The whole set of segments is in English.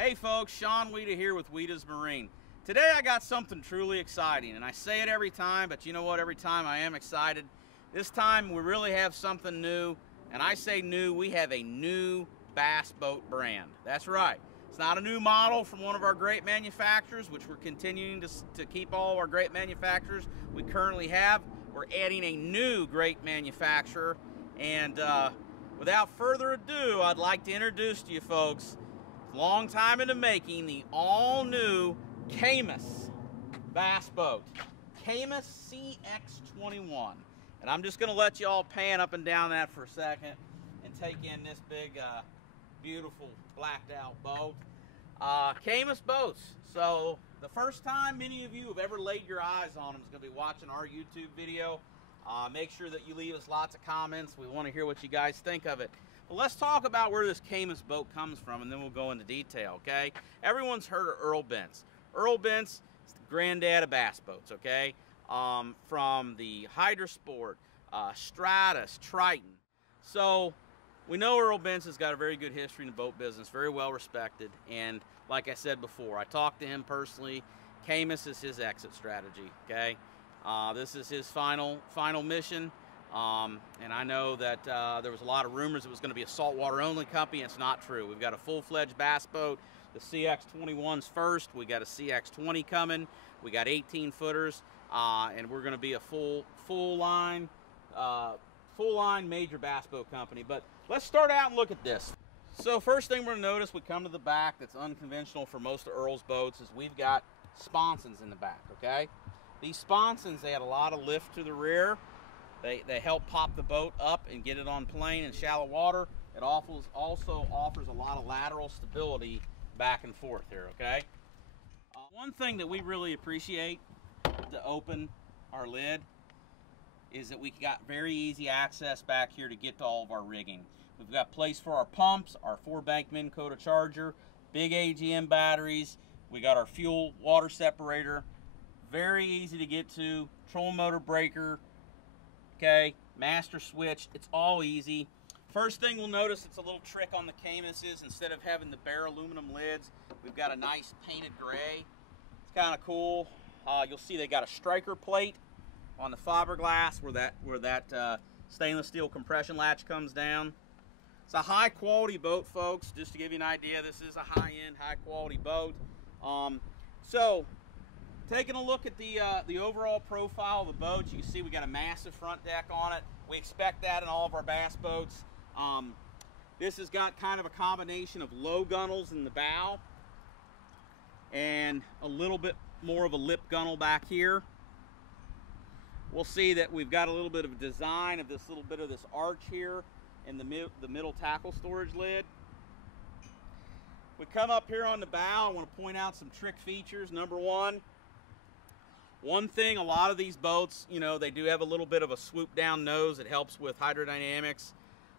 Hey folks, Sean Wieda'S here with Wieda'S Marine. Today I got something truly exciting, and I say it every time, but you know what, every time I am excited. This time we really have something new, and I say new, we have a new bass boat brand. That's right. It's not a new model from one of our great manufacturers, which we're continuing to keep all our great manufacturers we currently have. We're adding a new great manufacturer, and without further ado, I'd like to introduce to you folks, long time in the making, the all-new Caymas bass boat, Caymas Cx21. And I'm just going to let you all pan up and down that for a second and take in this big, beautiful blacked out boat. Caymas boats. So the first time many of you have ever laid your eyes on them is going to be watching our YouTube video. Make sure that you leave us lots of comments. We want to hear what you guys think of it. Well, let's talk about where this Caymas boat comes from, and then we'll go into detail, okay? Everyone's heard of Earl Bentz. Earl Bentz is the granddad of bass boats, okay? From the Hydrosport, Stratus, Triton. So we know Earl Bentz has got a very good history in the boat business, very well respected, and like I said before, I talked to him personally. Caymas is his exit strategy, okay? This is his final mission. And I know that there was a lot of rumors it was going to be a saltwater only company. It's not true. We've got a full-fledged bass boat. The CX21's first. We got a CX20 coming. We got 18-footers, and we're going to be a full line major bass boat company. But let's start out and look at this. So first thing we're going to notice, we come to the back. That's unconventional for most of Earl's boats, is we've got sponsons in the back. Okay, these sponsons, they had a lot of lift to the rear. They help pop the boat up and get it on plane in shallow water. It also offers a lot of lateral stability back and forth here, okay? One thing that we really appreciate to open our lid is that we got very easy access back here to get to all of our rigging. We've got place for our pumps, our 4-bank Minnkota charger, big AGM batteries. We got our fuel water separator. Very easy to get to. Trolling motor breaker. Okay, master switch, it's all easy. First thing we'll notice, it's a little trick on the Caymas is instead of having the bare aluminum lids, we've got a nice painted gray. It's kind of cool. You'll see they got a striker plate on the fiberglass where that stainless steel compression latch comes down. It's a high quality boat, folks. Just to give you an idea, this is a high-end, high quality boat. So taking a look at the overall profile of the boat, you can see we got a massive front deck on it. We expect that in all of our bass boats. This has got kind of a combination of low gunnels in the bow and a little bit more of a lip gunnel back here. We'll see that we've got a little bit of a design of this little bit of this arch here in the middle tackle storage lid. We come up here on the bow. I want to point out some trick features. Number one thing, a lot of these boats, you know, they do have a little bit of a swoop down nose. It helps with hydrodynamics.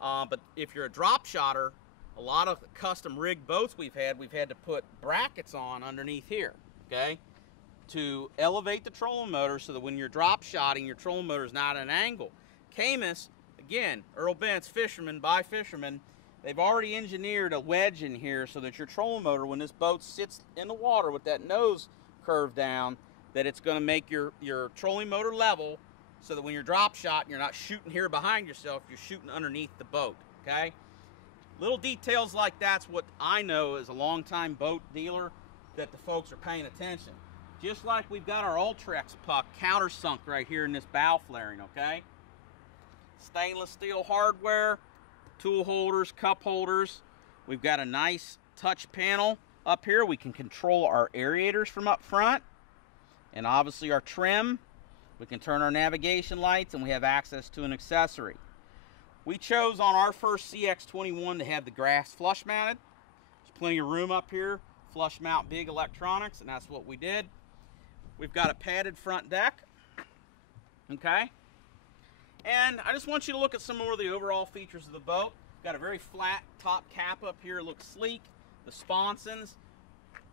But if you're a drop shotter, a lot of custom rigged boats we've had to put brackets on underneath here, okay, to elevate the trolling motor so that when you're drop shotting, your trolling motor is not at an angle. Caymas, again, Earl Bentz, fisherman by fisherman, they've already engineered a wedge in here so that your trolling motor, when this boat sits in the water with that nose curved down, that it's going to make your trolling motor level so that when you're drop shot, you're not shooting here behind yourself, you're shooting underneath the boat, okay? Little details like that's what I know as a longtime boat dealer that the folks are paying attention. Just like we've got our Ultrex puck countersunk right here in this bow flaring, okay? Stainless steel hardware, tool holders, cup holders. We've got a nice touch panel up here. We can control our aerators from up front. And obviously our trim, we can turn our navigation lights, and we have access to an accessory. We chose on our first CX21 to have the grass flush mounted. There's plenty of room up here, flush mount big electronics, and that's what we did. We've got a padded front deck, okay? And I just want you to look at some more of the overall features of the boat. Got a very flat top cap up here, looks sleek. The sponsons,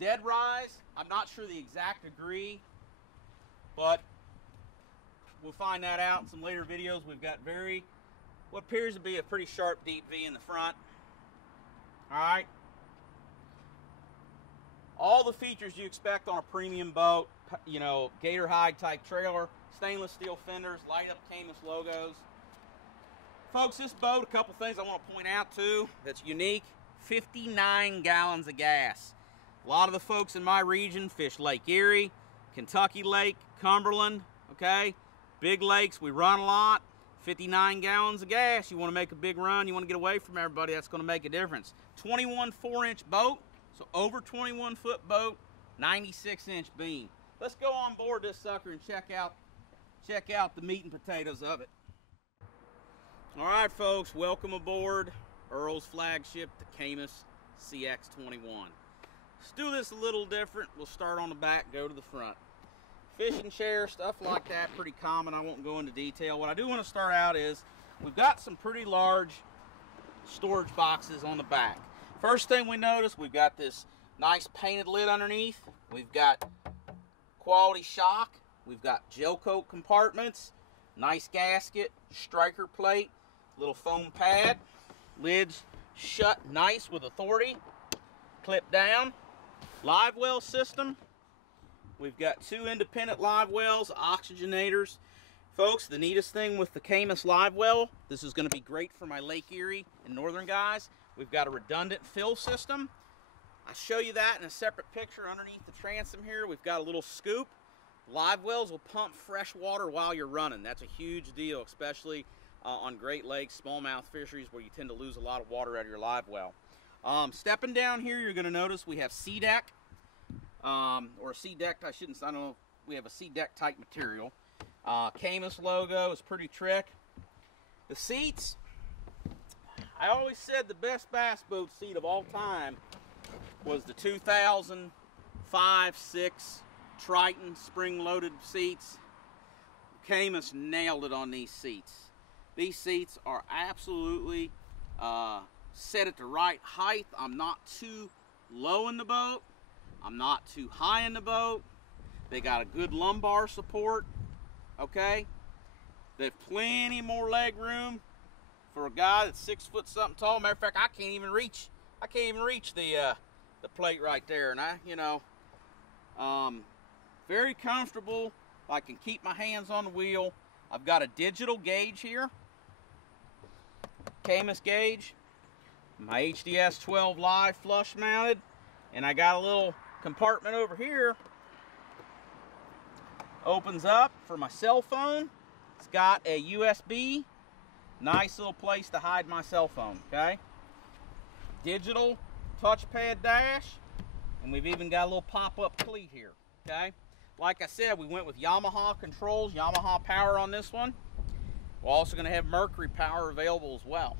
dead rise, I'm not sure the exact degree, but we'll find that out in some later videos. We've got what appears to be a pretty sharp deep V in the front. All right. All the features you expect on a premium boat, you know, gator hide type trailer, stainless steel fenders, light up Caymas logos. Folks, this boat, a couple things I want to point out too that's unique: 59 gallons of gas. A lot of the folks in my region fish Lake Erie, Kentucky Lake, Cumberland, okay? Big lakes, we run a lot. 59 gallons of gas. You want to make a big run, you want to get away from everybody, that's going to make a difference. 21 4-inch boat, so over 21 foot boat, 96-inch beam. Let's go on board this sucker and check out the meat and potatoes of it. All right, folks, welcome aboard Earl's flagship, the Caymas Cx21. Let's do this a little different. We'll start on the back, go to the front. Fishing chair, stuff like that, pretty common. I won't go into detail. What I do want to start out is we've got some pretty large storage boxes on the back. First thing we notice, we've got this nice painted lid underneath. We've got quality shock. We've got gel coat compartments, nice gasket, striker plate, little foam pad. Lids shut nice with authority. Clip down. Live well system. We've got 2 independent live wells, oxygenators. Folks, the neatest thing with the Caymas live well, this is going to be great for my Lake Erie and northern guys. We've got a redundant fill system. I'll show you that in a separate picture underneath the transom here. We've got a little scoop. Live wells will pump fresh water while you're running. That's a huge deal, especially on Great Lakes, smallmouth fisheries where you tend to lose a lot of water out of your live well. Stepping down here, you're going to notice we have C-deck. Or a C-deck, I don't know, we have a C-deck type material. Caymas logo is pretty trick. The seats, I always said the best bass boat seat of all time was the 2005-6 Triton spring-loaded seats. Caymas nailed it on these seats. These seats are absolutely set at the right height. I'm not too low in the boat. I'm not too high in the boat. They got a good lumbar support, okay? There's plenty more leg room for a guy that's 6 foot something tall. Matter of fact, I can't even reach the plate right there. And very comfortable. I can keep my hands on the wheel. I've got a digital gauge here, Caymas gauge. My HDS 12 live flush mounted, and I got a little compartment over here. Opens up for my cell phone. It's got a USB. Nice little place to hide my cell phone, okay? Digital touchpad dash, and we've even got a little pop-up cleat here, okay? Like I said, we went with Yamaha controls, Yamaha power on this one. We're also going to have Mercury power available as well.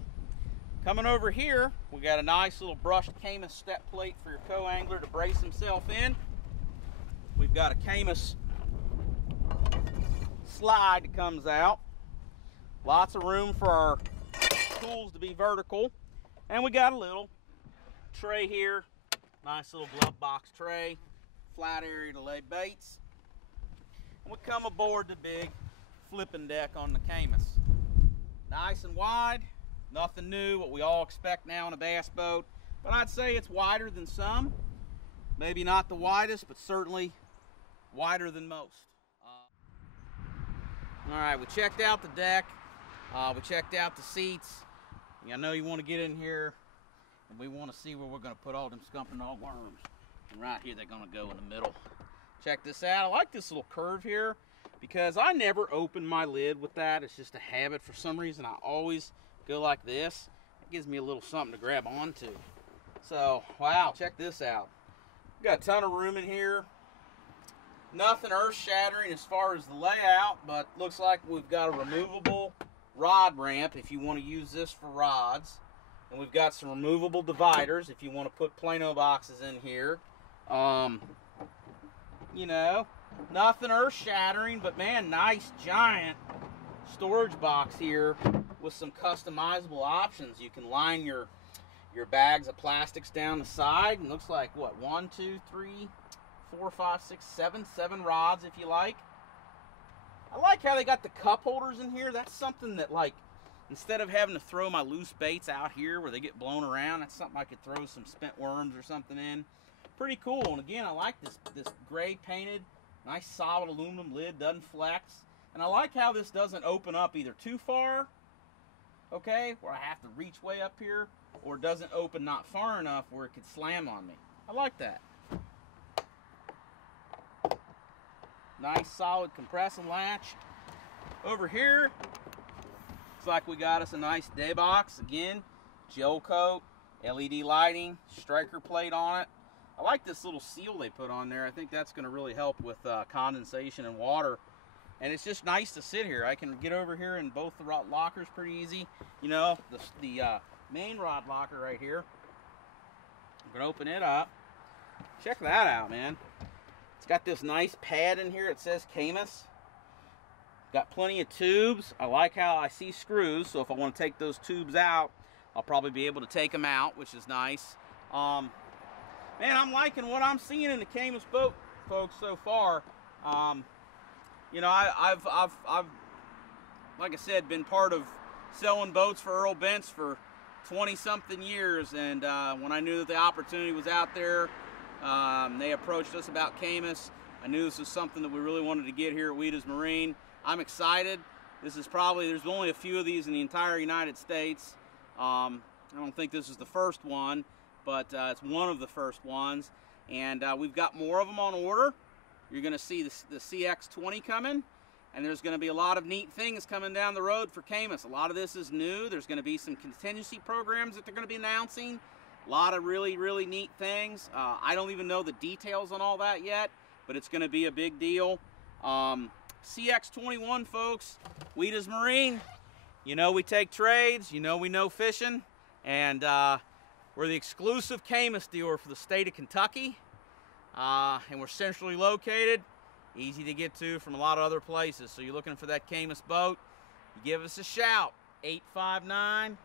Coming over here, we got a nice little brushed Caymas step plate for your co-angler to brace himself in. We've got a Caymas slide that comes out. Lots of room for our tools to be vertical. And we got a little tray here. Nice little glove box tray. Flat area to lay baits. And we come aboard the big flipping deck on the Caymas. Nice and wide. Nothing new, what we all expect now in a bass boat. But I'd say it's wider than some. Maybe not the widest, but certainly wider than most. Alright, we checked out the deck. We checked out the seats. I know you want to get in here, and we want to see where we're going to put all them scumpernong worms. And right here, they're going to go in the middle. Check this out. I like this little curve here because I never open my lid with that. It's just a habit. For some reason, I always go like this. It gives me a little something to grab onto. So, wow, check this out. We've got a ton of room in here. Nothing earth-shattering as far as the layout, but looks like we've got a removable rod ramp if you want to use this for rods. And we've got some removable dividers if you want to put Plano boxes in here. You know, nothing earth-shattering, but man, nice giant storage box here with some customizable options. You can line your bags of plastics down the side, and looks like what, 1, 2, 3, 4, 5, 6, 7 rods if you like. I like how they got the cup holders in here. That's something that, like, instead of having to throw my loose baits out here where they get blown around, that's something I could throw some spent worms or something in. Pretty cool. And again, I like this gray painted, nice solid aluminum lid, doesn't flex. And I like how this doesn't open up either too far, okay, where I have to reach way up here, or it doesn't open not far enough where it could slam on me. I like that. Nice solid compressing latch. Over here, looks like we got us a nice day box. Again, gel coat, LED lighting, striker plate on it. I like this little seal they put on there. I think that's going to really help with condensation and water. And it's just nice to sit here. I can get over here in both the rod lockers pretty easy. You know, the main rod locker right here. I'm going to open it up. Check that out, man. It's got this nice pad in here. It says Caymas. Got plenty of tubes. I like how I see screws, so if I want to take those tubes out, I'll probably be able to take them out, which is nice. Man, I'm liking what I'm seeing in the Caymas boat, folks, so far. You know, I've like I said, been part of selling boats for Earl Bentz for 20-something years, and when I knew that the opportunity was out there, they approached us about Caymas. I knew this was something that we really wanted to get here at Wieda'S Marine. I'm excited. This is probably, there's only a few of these in the entire United States. I don't think this is the first one, but it's one of the first ones. And we've got more of them on order. You're going to see the Cx20 coming, and there's going to be a lot of neat things coming down the road for Caymas. A lot of this is new. There's going to be some contingency programs that they're going to be announcing. A lot of really, really neat things. I don't even know the details on all that yet, but it's going to be a big deal. Cx21, folks, Wieda'S Marine. You know we take trades. You know we know fishing. And we're the exclusive Caymas dealer for the state of Kentucky. And we're centrally located. Easy to get to from a lot of other places. So you're looking for that Caymas boat, you give us a shout. 859-647-2628.